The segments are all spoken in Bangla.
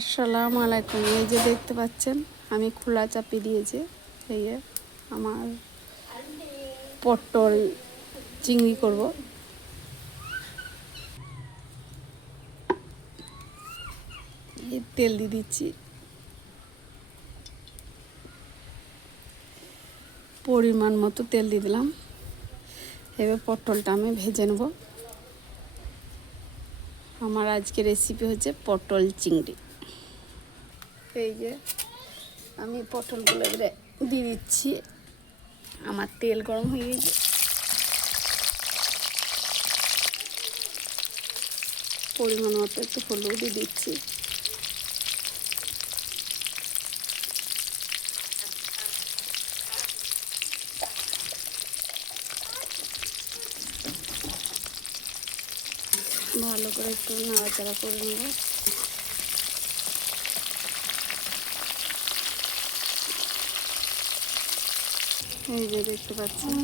আসসালামু আলাইকুম। এই যে দেখতে পাচ্ছেন আমি খোলা চাপি দিয়েছি। এই যে আমার পটল চিংড়ি করব। এই তেল দিয়ে দিচ্ছি, পরিমাণ মতো তেল দিয়ে দিলাম। এবার পটলটা আমি ভেজে নেব। আমার আজকে রেসিপি হচ্ছে পটল চিংড়ি। এই যে আমি পটলগুলো এবারে দিয়ে দিচ্ছি। আমার তেল গরম হয়ে গেছে, পরিমাণ মতো একটু হলুদ দিয়ে দিচ্ছি। ভালো করে একটু নাড়াচাড়া করে নেব। এই যে দেখতে পাচ্ছেন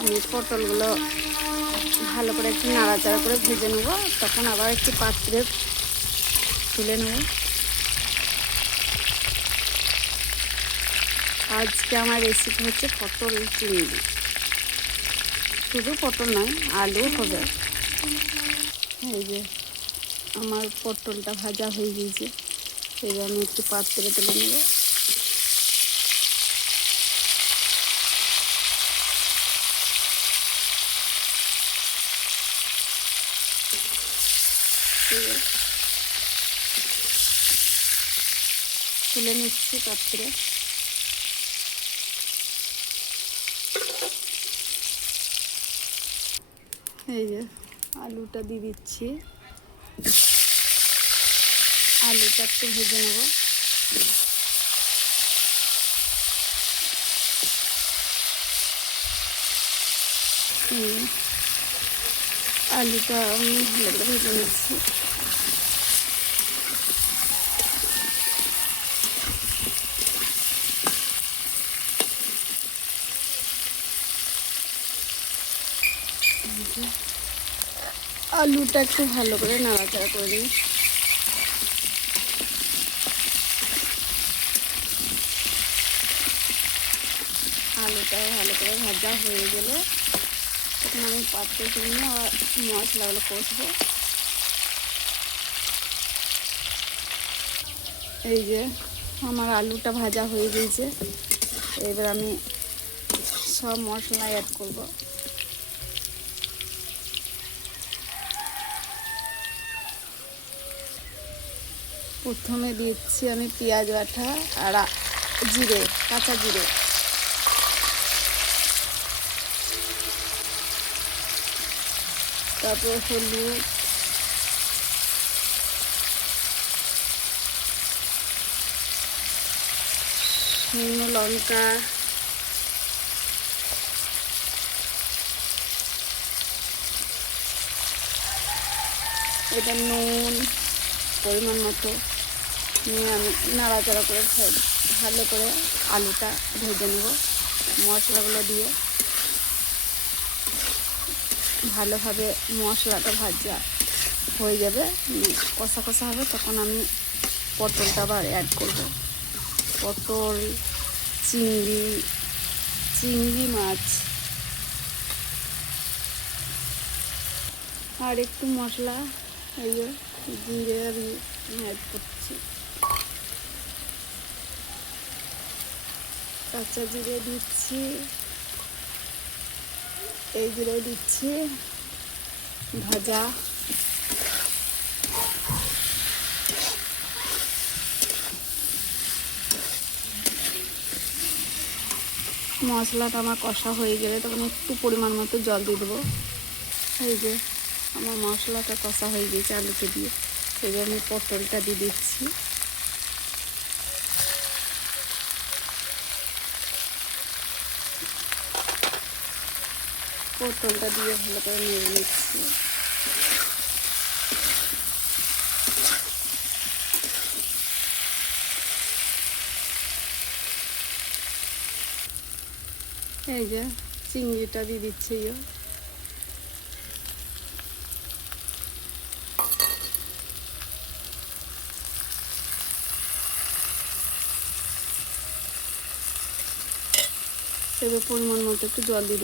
আমি পটলগুলো ভালো করে একটু নাড়াচাড়া করে ভেজে নেব, তখন আবার একটু পাত্রে তুলে নেব। আজকে আমার রেসিপি হচ্ছে পটল চিংড়ি। শুধু পটল নয়, আলু হবে। এই যে আমার পটলটা ভাজা হয়ে গিয়েছে, এবার আমি একটু পাত্রে তুলে নেব। তুলে নিচ্ছি পাত্রে। এই যে আলুটা দিয়ে দিচ্ছি, আলুটা একটু ভেজে নেব। আলুটা আমি ভালো করে ভেজে নিচ্ছি। আলুটা একটু ভালো করে নাড়াচাড়া করে নিই। আলুটা ভালো করে ভাজা হয়ে গেলে তখন আমি পাত্রে তুলে নিয়ে আবার মশলাগুলো কষবো। এই যে আমার আলুটা ভাজা হয়ে গিয়েছে, এবার আমি সব মশলা অ্যাড করব। প্রথমে দিচ্ছি আমি পেঁয়াজ বাটা আর জিরে, কাঁচা জিরে। তারপর হলুদ, শুকনো লঙ্কা, এটা নুন পরিমাণ মতো নিয়ে আমি নাড়াচাড়া করে ভালো করে আলুটা ভেজে নেব। মশলাগুলো দিয়ে ভালোভাবে মশলাটা ভাজা হয়ে যাবে, কষা কষা হবে, তখন আমি পটলটা আবার অ্যাড করব। পটল চিংড়ি, চিংড়ি মাছ আর একটু মশলা, এই যে জিরে আমি অ্যাড করছি, কাঁচা জিরে দিচ্ছি, এইগুলো দিচ্ছি ভাজা। মশলাটা আমার কষা হয়ে গেলে তখন একটু পরিমাণ মতো জল দিয়ে দেবো। এই যে আমার মশলাটা কষা হয়ে গেছে আলুকে দিয়ে, এবার আমি পটলটা দিয়ে দিচ্ছি। পটলটা দিয়ে ভালো করে নেড়ে নিচ্ছি। এই যে চিংড়িটা দিয়ে দিচ্ছি। এবার পরিমাণ মতো একটু জল দিয়ে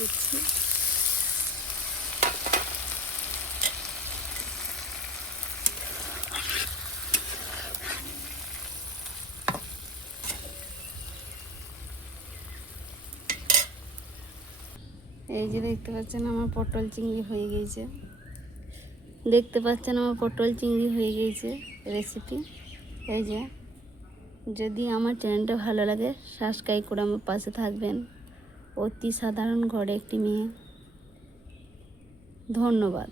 দিচ্ছি। এই যে দেখতে পাচ্ছেন আমার পটল চিংড়ি হয়ে গিয়েছে। রেসিপি। এই যে, যদি আমার চ্যানেলটা ভালো লাগে সাবস্ক্রাইব করে আমার পাশে থাকবেন। অতি সাধারণ ঘরে একটি মেয়ে। ধন্যবাদ।